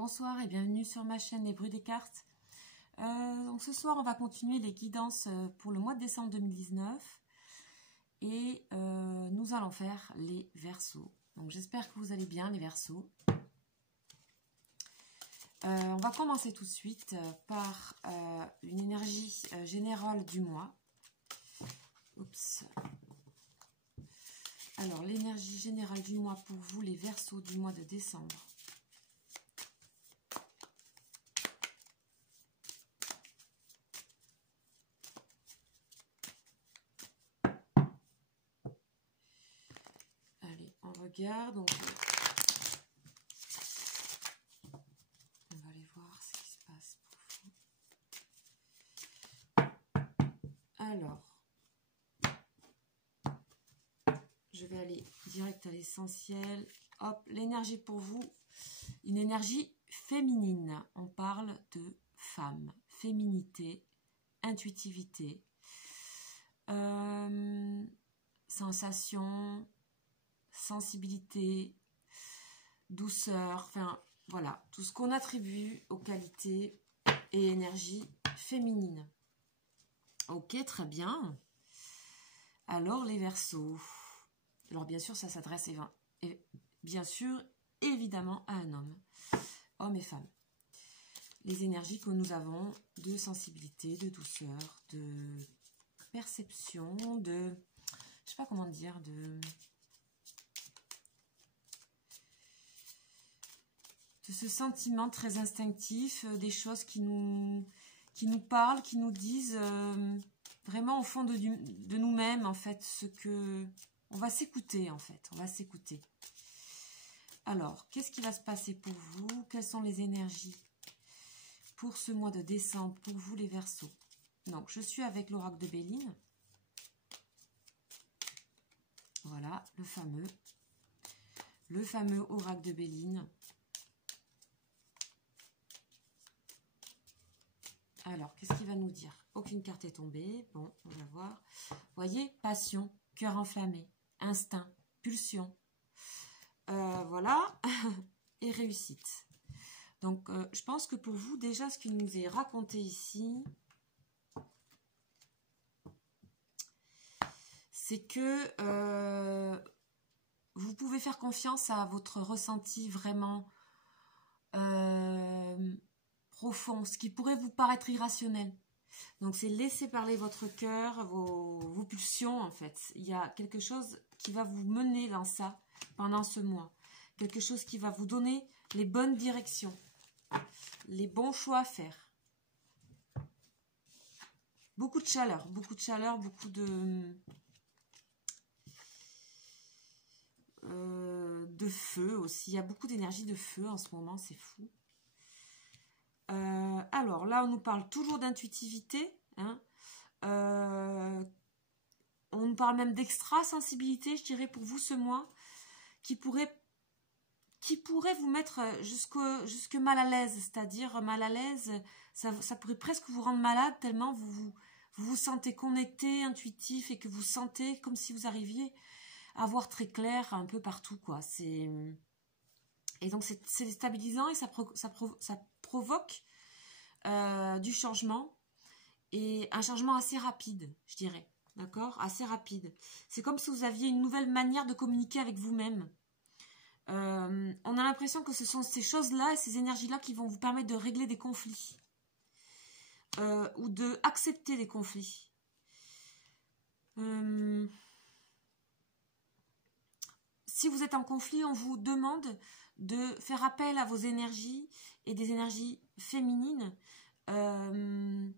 Bonsoir et bienvenue sur ma chaîne Les Bruits des Cartes. Donc ce soir, on va continuer les guidances pour le mois de décembre 2019 et nous allons faire les Verseaux. Donc j'espère que vous allez bien, les Verseaux. On va commencer tout de suite par une énergie générale du mois. Oups. Alors, l'énergie générale du mois pour vous, les Verseaux du mois de décembre. Allez, on regarde. Donc, on va aller voir ce qui se passe pour vous. Alors, je vais aller direct à l'essentiel. Hop, l'énergie pour vous, une énergie féminine. On parle de femme, féminité, intuitivité, sensation, sensibilité, douceur, enfin voilà, tout ce qu'on attribue aux qualités et énergies féminines. Ok, très bien. Alors les Verseaux. Alors bien sûr, ça s'adresse bien sûr, évidemment, à un homme et femme. Les énergies que nous avons de sensibilité, de douceur, de perception, de, je sais pas comment dire, de ce sentiment très instinctif, des choses qui nous parlent, qui nous disent vraiment au fond de nous-mêmes, en fait, ce que... On va s'écouter, en fait. On va s'écouter. Alors, qu'est-ce qui va se passer pour vous? Quelles sont les énergies pour ce mois de décembre, pour vous, les Verseaux? Donc, je suis avec l'oracle de Béline. Voilà, le fameux oracle de Béline. Alors, qu'est-ce qu'il va nous dire? Aucune carte est tombée. Bon, on va voir. Vous voyez, passion, cœur enflammé, instinct, pulsion. Voilà. Et réussite. Donc, je pense que pour vous, déjà, ce qu'il nous est raconté ici, c'est que vous pouvez faire confiance à votre ressenti vraiment profond, ce qui pourrait vous paraître irrationnel. Donc, c'est laisser parler votre cœur, vos pulsions, en fait. Il y a quelque chose qui va vous mener dans ça pendant ce mois. Quelque chose qui va vous donner les bonnes directions, les bons choix à faire. Beaucoup de chaleur, beaucoup de feu aussi. Il y a beaucoup d'énergie de feu en ce moment, c'est fou. Alors là, on nous parle toujours d'intuitivité. Hein. On nous parle même d'extra-sensibilité, je dirais, pour vous ce mois, qui pourrait vous mettre jusque mal à l'aise. C'est-à-dire, mal à l'aise, ça pourrait presque vous rendre malade, tellement vous vous sentez connecté, intuitif, et que vous sentez comme si vous arriviez à voir très clair un peu partout, quoi. Et donc, c'est déstabilisant et ça provoque du changement, et un changement assez rapide, je dirais. D'accord? Assez rapide. C'est comme si vous aviez une nouvelle manière de communiquer avec vous-même. On a l'impression que ce sont ces choses-là, ces énergies-là qui vont vous permettre de régler des conflits. Ou de accepter des conflits. Si vous êtes en conflit, on vous demande de faire appel à vos énergies et des énergies féminines dans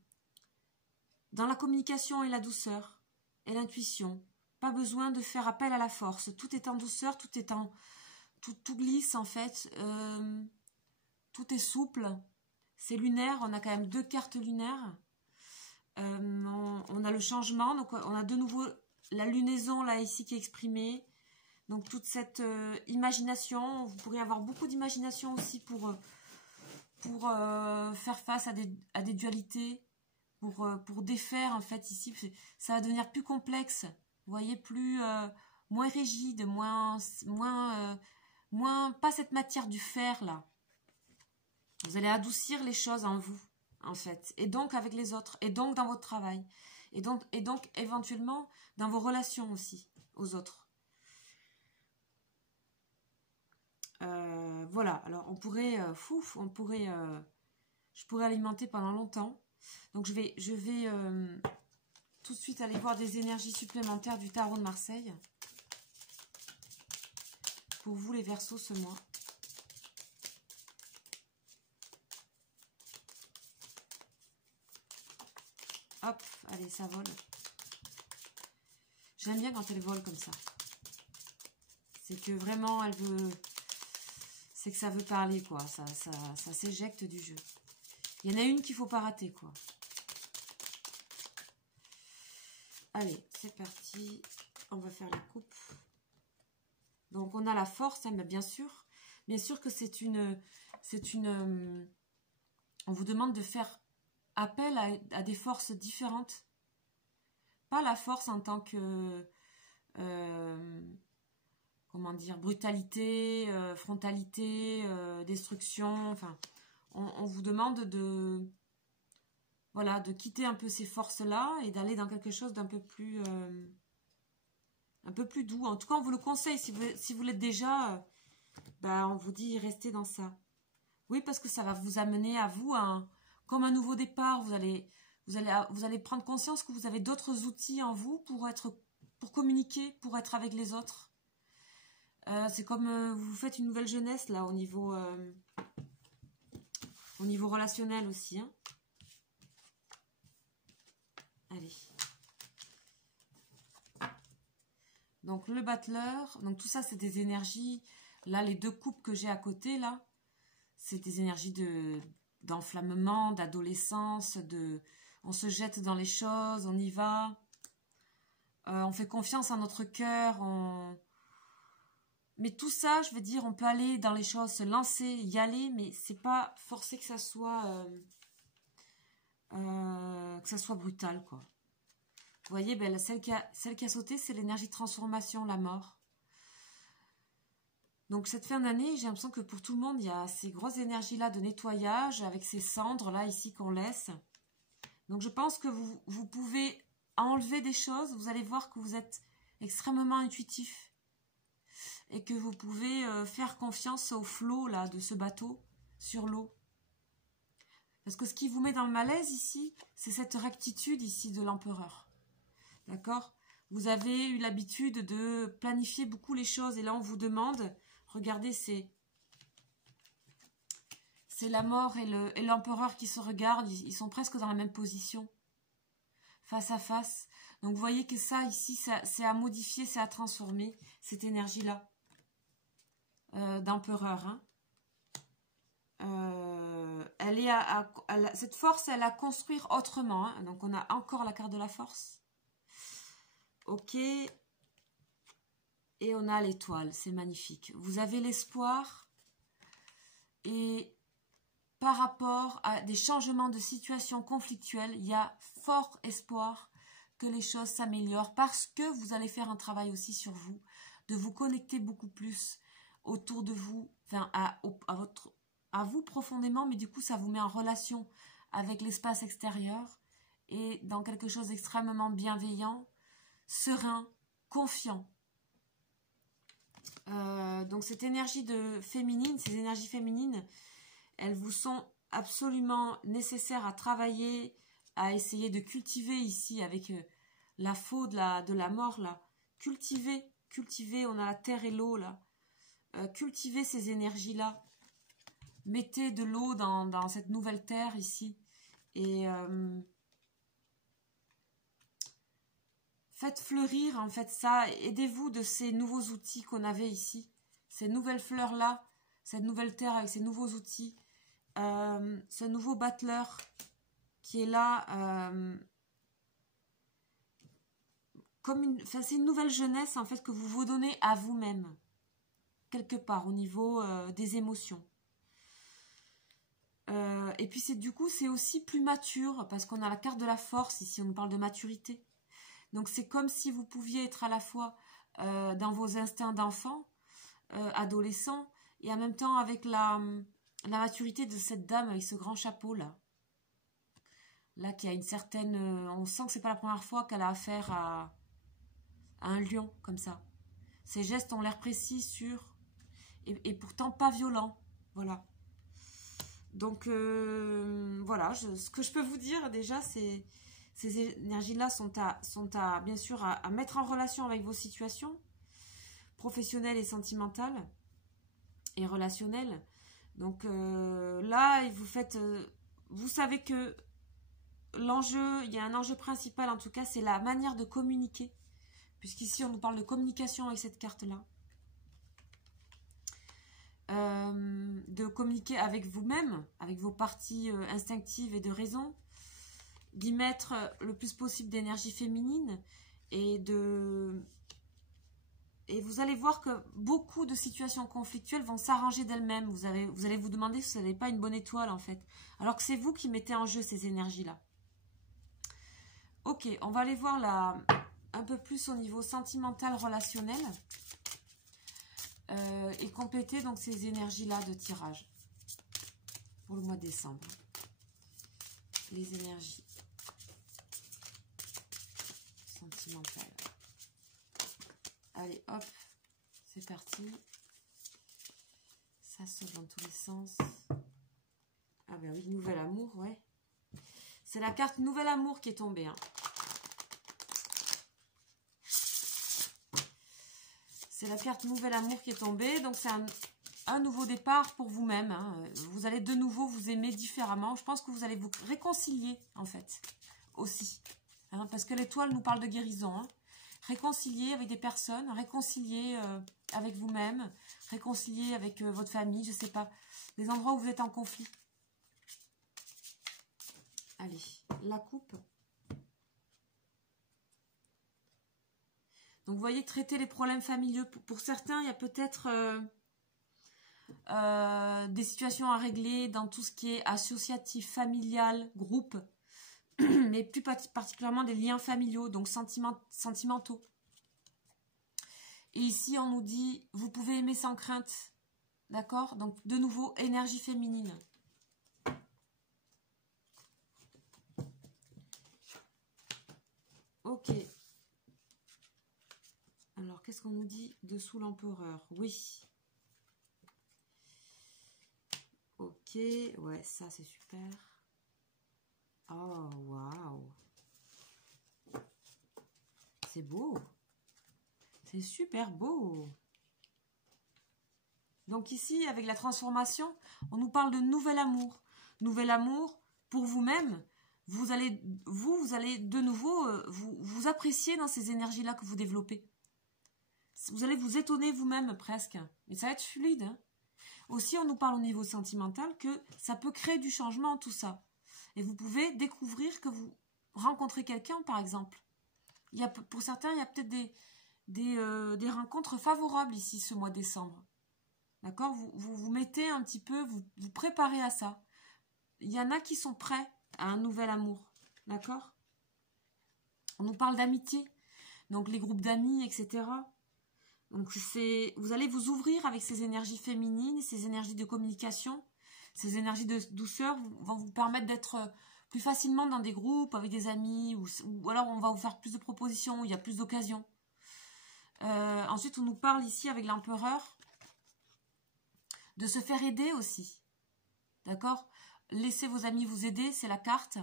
la communication et la douceur et l'intuition. Pas besoin de faire appel à la force. Tout est en douceur, tout glisse en fait. Tout est souple. C'est lunaire. On a quand même 2 cartes lunaires. On a le changement. Donc on a de nouveau la lunaison là ici qui est exprimée. Donc toute cette imagination. Vous pourriez avoir beaucoup d'imagination aussi pour faire face à des dualités. Pour défaire en fait ici, ça va devenir plus complexe, vous voyez, moins rigide, moins pas cette matière du fer là. Vous allez adoucir les choses en vous, en fait. Et donc avec les autres. Et donc dans votre travail. Et donc éventuellement dans vos relations aussi, aux autres. Voilà. Alors on pourrait... je pourrais alimenter pendant longtemps. Donc je vais tout de suite aller voir des énergies supplémentaires du tarot de Marseille. Pour vous les Verseaux ce mois. Hop, allez, ça vole. J'aime bien quand elle vole comme ça. C'est que vraiment, elle veut... C'est que ça veut parler, quoi. Ça s'éjecte du jeu. Il y en a une qu'il ne faut pas rater, quoi. Allez, c'est parti. On va faire la coupe. Donc, on a la force, hein, mais bien sûr. Bien sûr que c'est une... On vous demande de faire appel à des forces différentes. Pas la force en tant que... comment dire, brutalité, frontalité, destruction, enfin, on vous demande de, voilà, de quitter un peu ces forces-là et d'aller dans quelque chose d'un peu plus doux. En tout cas, on vous le conseille, si vous l'êtes déjà, on vous dit restez dans ça. Oui, parce que ça va vous amener à vous comme un nouveau départ. Vous allez prendre conscience que vous avez d'autres outils en vous pour communiquer, pour être avec les autres. C'est comme vous faites une nouvelle jeunesse là au niveau relationnel aussi. Hein. Allez. Donc le battleur, donc tout ça c'est des énergies. Là les deux coupes que j'ai à côté là, c'est des énergies d'enflammement, d'adolescence, on se jette dans les choses, on y va. On fait confiance à notre cœur, Mais tout ça, je veux dire, on peut aller dans les choses, se lancer, y aller, mais c'est pas forcé que ça soit brutal, quoi. Vous voyez, celle qui a sauté, c'est l'énergie de transformation, la mort. Donc cette fin d'année, j'ai l'impression que pour tout le monde, il y a ces grosses énergies-là de nettoyage, avec ces cendres-là, ici, qu'on laisse. Donc je pense que vous pouvez enlever des choses, vous allez voir que vous êtes extrêmement intuitif. Et que vous pouvez faire confiance au flot là, de ce bateau sur l'eau. Parce que ce qui vous met dans le malaise ici, c'est cette rectitude ici de l'empereur. D'accord? Vous avez eu l'habitude de planifier beaucoup les choses et là on vous demande, regardez, c'est la mort et l'empereur qui se regardent, ils sont presque dans la même position, face à face. Donc vous voyez que ça ici, c'est à modifier, c'est à transformer cette énergie-là. D'empereur. Hein. Cette force, elle a à construire autrement. Hein. Donc, on a encore la carte de la force. Ok. Et on a l'étoile. C'est magnifique. Vous avez l'espoir. Et par rapport à des changements de situation conflictuelle, il y a fort espoir que les choses s'améliorent parce que vous allez faire un travail aussi sur vous, de vous connecter beaucoup plus autour de vous, enfin à vous profondément, mais du coup ça vous met en relation avec l'espace extérieur et dans quelque chose d'extrêmement bienveillant, serein, confiant. Donc cette énergie féminine, ces énergies féminines, elles vous sont absolument nécessaires à travailler, à essayer de cultiver ici avec la faux de la mort là. Cultiver, on a la terre et l'eau là. Cultivez ces énergies-là. Mettez de l'eau dans cette nouvelle terre ici. Et faites fleurir en fait ça. Aidez-vous de ces nouveaux outils qu'on avait ici. Ces nouvelles fleurs-là. Cette nouvelle terre avec ces nouveaux outils. Ce nouveau battleur qui est là. C'est une nouvelle jeunesse en fait que vous vous donnez à vous-même. Quelque part au niveau des émotions. Et puis du coup c'est aussi plus mature parce qu'on a la carte de la force ici, on nous parle de maturité. Donc c'est comme si vous pouviez être à la fois dans vos instincts d'enfant, adolescent, et en même temps avec la maturité de cette dame avec ce grand chapeau là. Là, qui a une certaine... on sent que c'est pas la première fois qu'elle a affaire à un lion, comme ça. Ses gestes ont l'air précis, sûrs, et pourtant pas violents. Voilà. Donc, voilà. Ce que je peux vous dire, déjà, c'est... Ces énergies-là sont à, bien sûr, à mettre en relation avec vos situations professionnelles et sentimentales et relationnelles. Donc, là, vous faites... vous savez que l'enjeu, il y a un enjeu principal en tout cas, c'est la manière de communiquer. Puisqu'ici, on nous parle de communication avec cette carte-là. De communiquer avec vous-même, avec vos parties instinctives et de raison. D'y mettre le plus possible d'énergie féminine. Et vous allez voir que beaucoup de situations conflictuelles vont s'arranger d'elles-mêmes. Vous allez vous demander si vous n'avez pas une bonne étoile, en fait. Alors que c'est vous qui mettez en jeu ces énergies-là. Ok, on va aller voir un peu plus au niveau sentimental, relationnel. Et compléter donc ces énergies-là de tirage. Pour le mois de décembre. Les énergies sentimentales. Allez, hop, c'est parti. Ça saute dans tous les sens. Ah ben oui, nouvel amour, ouais. C'est la carte Nouvel Amour qui est tombée. Hein. C'est la carte Nouvel Amour qui est tombée. Donc, c'est un nouveau départ pour vous-même. Hein. Vous allez de nouveau vous aimer différemment. Je pense que vous allez vous réconcilier, en fait, aussi. Hein, parce que l'étoile nous parle de guérison. Hein. Réconcilier avec des personnes, réconcilier avec vous-même, réconcilier avec votre famille, je ne sais pas. Des endroits où vous êtes en conflit. Allez, la coupe. Donc, vous voyez, traiter les problèmes familiaux. Pour certains, il y a peut-être des situations à régler dans tout ce qui est associatif, familial, groupe, mais plus particulièrement des liens familiaux, donc sentimentaux. Et ici, on nous dit, vous pouvez aimer sans crainte. D'accord? Donc, de nouveau, énergie féminine. Ok. Alors, qu'est-ce qu'on nous dit dessous l'empereur? Oui. Ok. Ouais, ça, c'est super. Oh, waouh. C'est beau. C'est super beau. Donc ici, avec la transformation, on nous parle de nouvel amour. Nouvel amour pour vous-même. Vous allez de nouveau vous apprécier dans ces énergies-là que vous développez. Vous allez vous étonner vous-même presque. Mais ça va être fluide. Hein. Aussi, on nous parle au niveau sentimental que ça peut créer du changement, tout ça. Et vous pouvez découvrir que vous rencontrez quelqu'un, par exemple. Pour certains, il y a peut-être des rencontres favorables ici, ce mois de décembre. D'accord? Vous mettez un petit peu, vous préparez à ça. Il y en a qui sont prêts à un nouvel amour. D'accord? On nous parle d'amitié. Donc, les groupes d'amis, etc. Donc, vous allez vous ouvrir avec ces énergies féminines, ces énergies de communication, ces énergies de douceur vont vous permettre d'être plus facilement dans des groupes avec des amis, ou alors on va vous faire plus de propositions, où il y a plus d'occasions. Ensuite, on nous parle ici avec l'empereur de se faire aider aussi. D'accord? Laissez vos amis vous aider, c'est la carte.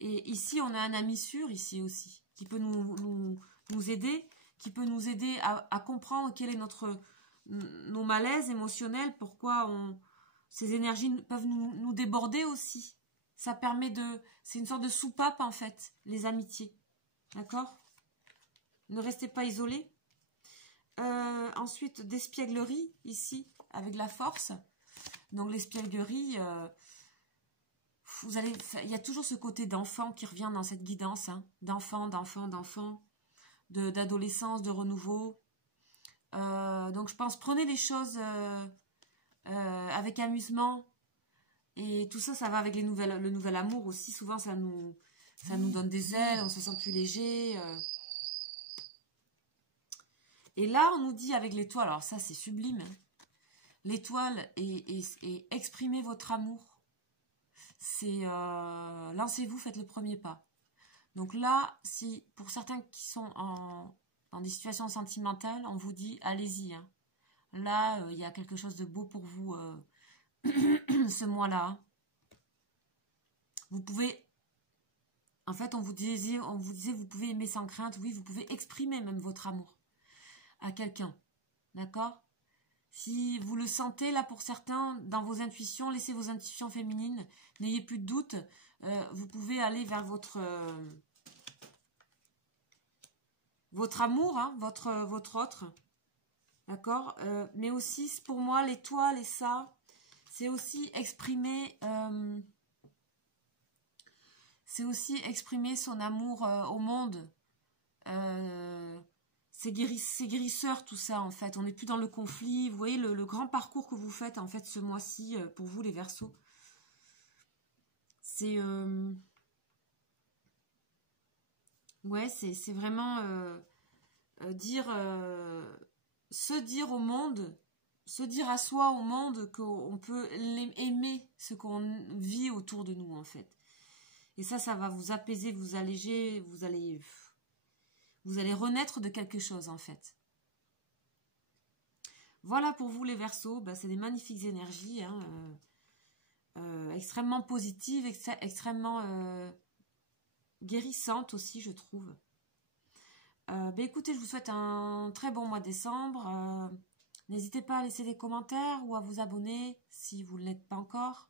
Et ici, on a un ami sûr, ici aussi, qui peut nous aider, qui peut nous aider à comprendre quel est nos malaises émotionnels, pourquoi ces énergies peuvent nous déborder aussi. Ça permet c'est une sorte de soupape en fait, les amitiés. D'accord? Ne restez pas isolés. Ensuite, d'espièglerie, ici, avec la force. Donc l'espièglerie, il y a toujours ce côté d'enfant qui revient dans cette guidance, hein, d'enfant, d'adolescence, de renouveau. Donc je pense, prenez les choses avec amusement. Et tout ça, ça va avec le nouvel amour aussi. Souvent, ça nous donne des ailes, on se sent plus léger. Et là, on nous dit avec l'étoile, alors ça, c'est sublime. Hein. l'étoile et exprimez votre amour. C'est lancez-vous, faites le premier pas. Donc là, si pour certains qui sont dans des situations sentimentales, on vous dit allez-y. Hein. Là, il y a quelque chose de beau pour vous ce mois-là. Vous pouvez, en fait, on vous disait, vous pouvez aimer sans crainte. Oui, vous pouvez exprimer même votre amour à quelqu'un. D'accord? Si vous le sentez, là, pour certains, dans vos intuitions, laissez vos intuitions féminines. N'ayez plus de doute. Vous pouvez aller vers votre amour, hein, votre autre. D'accord? Mais aussi, pour moi, l'étoile et ça, c'est aussi exprimer... c'est aussi exprimer son amour au monde. C'est guérisseur tout ça en fait. On n'est plus dans le conflit. Vous voyez le grand parcours que vous faites en fait ce mois-ci pour vous les Verseaux. C'est ouais, c'est vraiment se dire au monde, se dire à soi au monde qu'on peut aimer ce qu'on vit autour de nous en fait. Et ça va vous apaiser, vous alléger, vous allez renaître de quelque chose en fait. Voilà pour vous les Verseaux, bah, c'est des magnifiques énergies, hein, extrêmement positives, extrêmement guérissantes aussi je trouve. Bah, écoutez, je vous souhaite un très bon mois de décembre. N'hésitez pas à laisser des commentaires ou à vous abonner si vous ne l'êtes pas encore.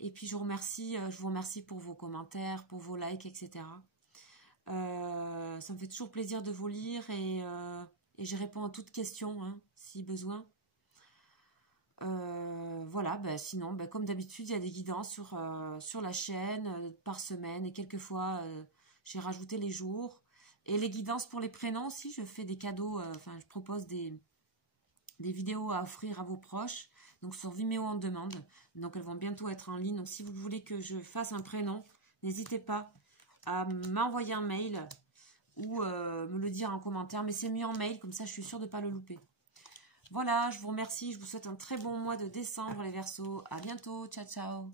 Et puis je vous remercie pour vos commentaires, pour vos likes, etc. Ça me fait toujours plaisir de vous lire et je réponds à toutes questions hein, si besoin. Voilà, bah, sinon, bah, comme d'habitude, il y a des guidances sur la chaîne par semaine et quelquefois j'ai rajouté les jours. Et les guidances pour les prénoms aussi, je fais des cadeaux, je propose des vidéos à offrir à vos proches. Donc sur Vimeo en demande. Donc elles vont bientôt être en ligne. Donc si vous voulez que je fasse un prénom, n'hésitez pas à m'envoyer un mail ou me le dire en commentaire. Mais c'est mieux en mail, comme ça je suis sûre de ne pas le louper. Voilà, je vous remercie. Je vous souhaite un très bon mois de décembre les Verseaux. À bientôt. Ciao, ciao.